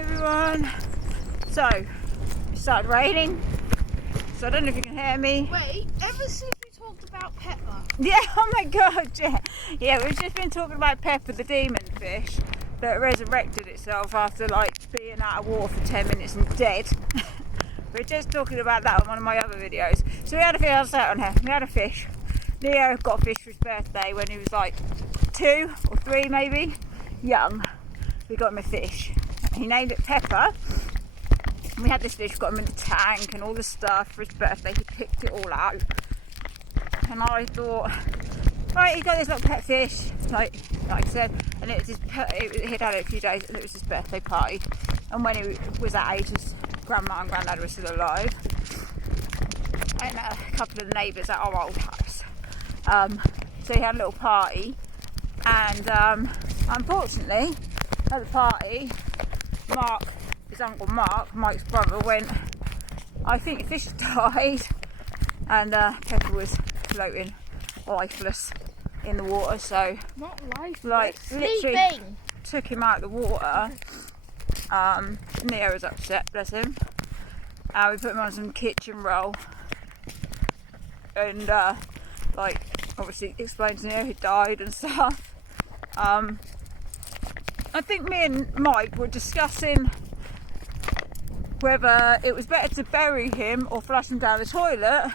everyone. So, it started raining, so I don't know if you can hear me. Wait, ever since we talked about Pepper? Yeah, oh my god, yeah. Yeah, we've just been talking about Pepper, the demon fish that resurrected itself after like being out of water for 10 minutes and dead. We're just talking about that on one of my other videos. So we had a fish, I'll say it on here, we had a fish. Leo got a fish for his birthday when he was like 2 or 3 maybe, young. We got him a fish. He named it Pepper. We had this fish, got him in the tank and all the stuff for his birthday. He picked it all out. And I thought, right, he got this little pet fish, like I said, and it was he'd had it a few days and it was his birthday party. And when he was that age, his grandma and granddad were still alive. And a couple of the neighbours at our old house. So he had a little party, and unfortunately, at the party, Mark, his uncle Mark, Mike's brother, went, I think the fish had died, and Pepper was floating lifeless in the water, so Not lifeless. like literally Sleeping. took him out of the water. Neo was upset, bless him. We put him on some kitchen roll, and like obviously explained to Neo he died and stuff. I think me and Mike were discussing whether it was better to bury him or flush him down the toilet.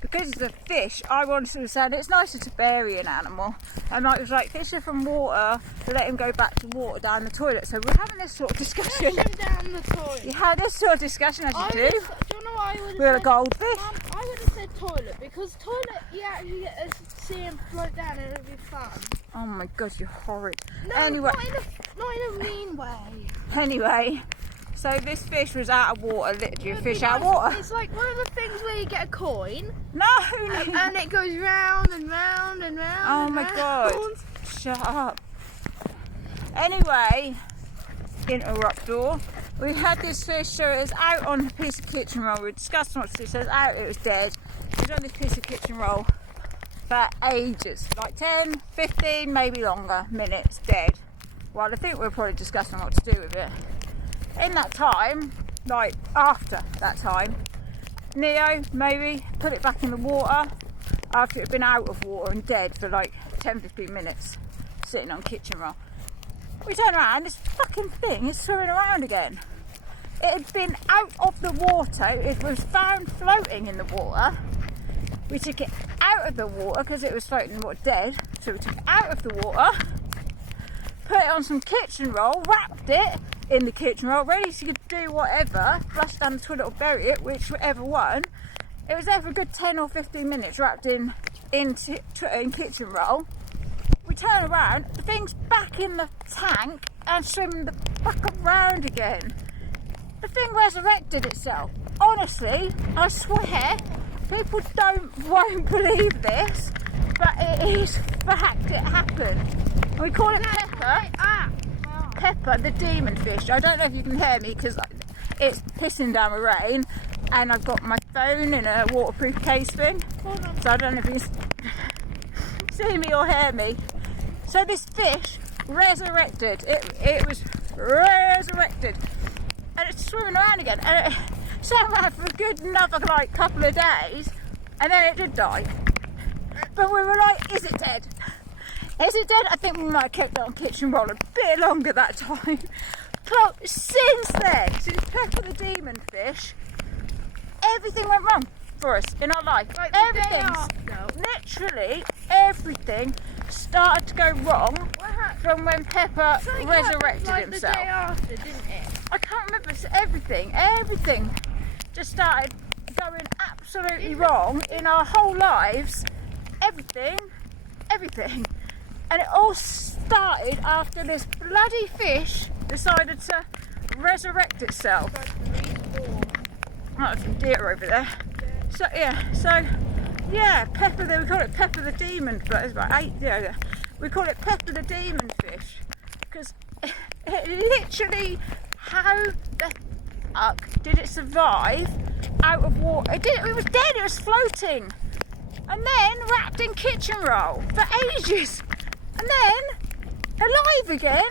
Because it's a fish, I wanted to say it's nicer to bury an animal. And Mike was like, fish are from water, let him go back to water down the toilet. So we're having this sort of discussion. Flush him down the toilet. You had this sort of discussion as you do. Do you know what I would have With a said? goldfish. Mum, I would have said toilet, because toilet, you actually get to see him float down and it'll be fun. Oh my god, you're horrid. No, Anyway. not in a mean way. Anyway, so this fish was out of water, literally a It'd fish be out of nice. water. It's like one of the things where you get a coin No! and it goes round and round and round. Oh and my round. god. Shut up. Anyway, interruptor. We had this fish, so it was out on a piece of kitchen roll. We discussed what it says out, it was dead. It was on this piece of kitchen roll for ages, like 10, 15, maybe longer minutes dead. Well, I think we were probably discussing what to do with it. In that time, like after that time, Neo maybe put it back in the water after it had been out of water and dead for like 10-15 minutes, sitting on kitchen roll. We turn around, this fucking thing is swimming around again. It had been out of the water, it was found floating in the water. We took it out of the water because it was floating in the water dead, so we took it out of the water, put it on some kitchen roll, wrapped it in the kitchen roll, ready to do whatever, flush down the toilet or bury it, whichever one. It was there for a good 10 or 15 minutes wrapped in kitchen roll. We turn around, the thing's back in the tank and swimming back around again. The thing resurrected itself. Honestly, I swear, people won't believe this, but it is fact, it happened. We call it Pepper. Pepper, the demon fish. I don't know if you can hear me because it's pissing down with rain and I've got my phone in a waterproof case thing. So I don't know if you can see me or hear me. So this fish resurrected. It was resurrected. And it's swimming around again. And it swam around for a good another like couple of days and then it did die. But we were like, is it dead? Is it dead? I think we might have kept it on kitchen roll a bit longer that time. But since then, since Pepper the demon fish, everything went wrong for us in our life. Like Literally everything started to go wrong from when Pepper resurrected himself. The day after, didn't it? I can't remember, it's everything just started going absolutely wrong in our whole lives. Everything. And it all started after this bloody fish decided to resurrect itself. Oh, some deer over there. So yeah, Pepper, we call it Pepper the demon, but it's about 8, yeah. We call it Pepper the demon fish because it literally, how the fuck did it survive out of water? It was dead, it was floating. And then wrapped in kitchen roll for ages. And then alive again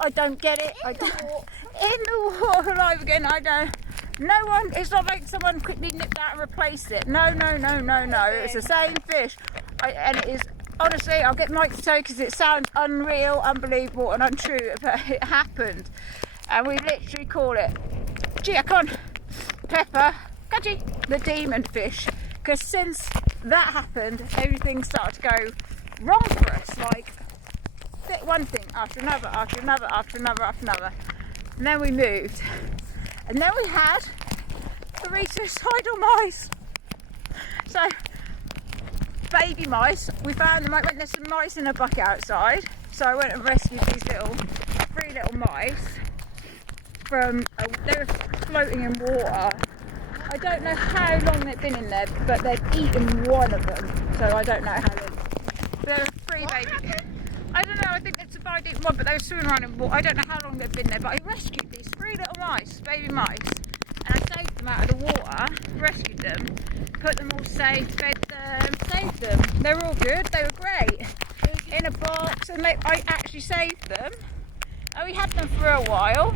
I don't get it. I don't. In the water alive again. I don't. No one. It's not like someone quickly nipped out and replaced it. No. It's the same fish, and it is. Honestly, I'll get Mike to tell you because it sounds unreal, unbelievable, and untrue, but it happened, and we literally call it Pepper, Kaji, the demon fish. Because since that happened, everything started to go wrong for us. Like one thing after another, after another. And then we moved. And then we had the suicidal mice. So, baby mice, we found them. There's some mice in a bucket outside. So I went and rescued these three little mice from, they were floating in water. I don't know how long they've been in there, but they've eaten one of them. So I don't know how long. There were three babies. I don't know, I think they've survived eating one, but they were swimming around in water. I don't know how long they've been there, but I rescued these three little mice, baby mice, and I saved them out of the water, rescued them, put them all safe, fed them, saved them. They were all good, they were great. In a box, and I actually saved them. And we had them for a while,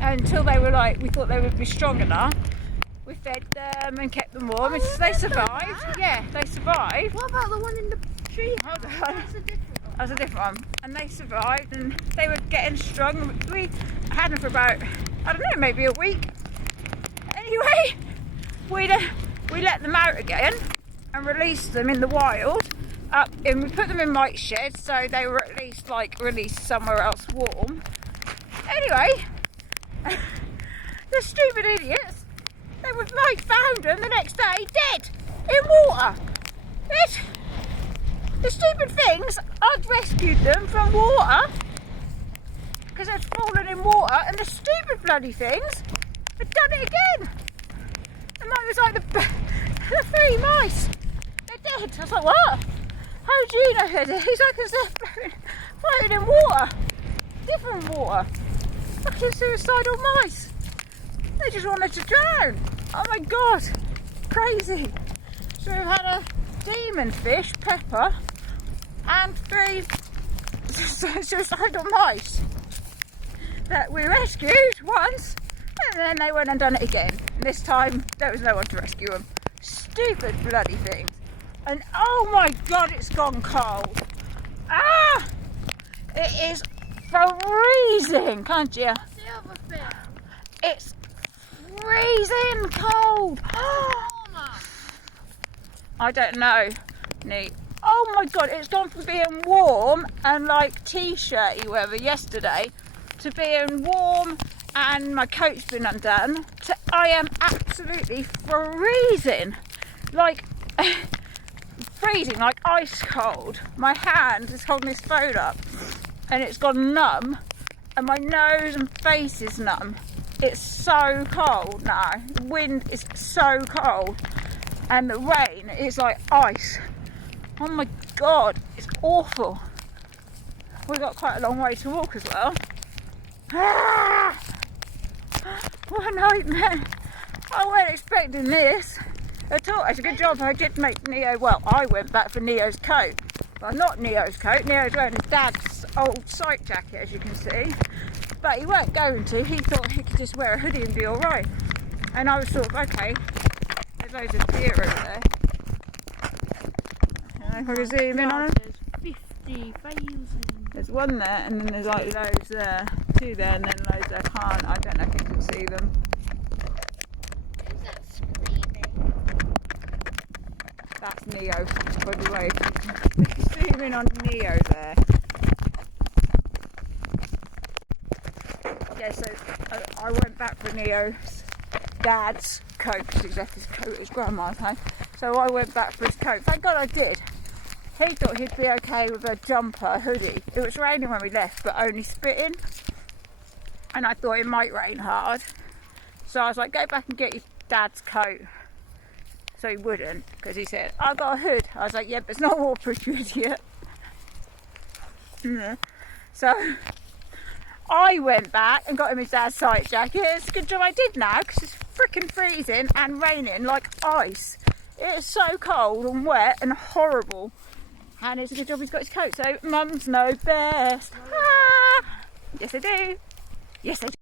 until they were we thought they would be strong enough. We fed them and kept them warm. They survived. Yeah, they survived. What about the one in the tree? Hold on. That's a different one. That was a different one. And they survived and they were getting strong. We had them for about, I don't know, maybe a week. Anyway, we let them out again and released them in the wild. And we put them in Mike's shed so they were at least released somewhere else warm. Anyway, the stupid idiots, Mike found them the next day dead in water. The stupid things, I'd rescued them from water because they'd fallen in water, and the stupid bloody things had done it again. And mine was like the three mice. They're dead. I was like, what? How do you know they're dead? He's like, because they're floating in water. Different water. Fucking suicidal mice. They just wanted to drown. Oh my god. Crazy. So we've had a demon fish, Pepper, and three suicidal mice that we rescued once, and then they went and done it again. And this time there was no one to rescue them. Stupid bloody things. And oh my god, it's gone cold. Ah! It is freezing, can't you? What's the other thing? It's freezing cold. Warmer. I don't know, Neat. Oh my god, it's gone from being warm and t-shirty weather yesterday to being warm and my coat's been undone to I am absolutely freezing. Freezing, ice cold. My hand is holding this phone up and it's gone numb, and my nose and face is numb. It's so cold now. The wind is so cold, and the rain is like ice. Oh my god, it's awful. We've got quite a long way to walk as well. Ah! What a nightmare. I wasn't expecting this at all. It's a good job I did make Neo, well, I went back for Neo's coat. Well, not Neo's coat. Neo's wearing his dad's old sight jacket, as you can see. But he weren't going to. He thought he could just wear a hoodie and be alright. And I was sort of, okay, there's loads of deer over there. If I can zoom in on them. 50,000. There's one there, and then there's loads there. Two there, and then loads there. I don't know if you can see them. Is that screaming? That's Neo, by the way. If you zoom in on Neo there. Yeah, so I went back for Neo's dad's coat because he's left his coat at his grandma's home. So I went back for his coat. Thank God I did. He thought he'd be okay with a jumper, hoodie. It was raining when we left, but only spitting. And I thought it might rain hard. So I was like, go back and get your dad's coat. So he wouldn't, because he said, I've got a hood. I was like, yeah, but it's not waterproof, you idiot. So I went back and got him his dad's sight jacket. It's a good job I did now, because it's freaking freezing and raining like ice. It is so cold and wet and horrible. And it's a good job he's got his coat, so mums know best. Ah! Yes, I do. Yes, I do.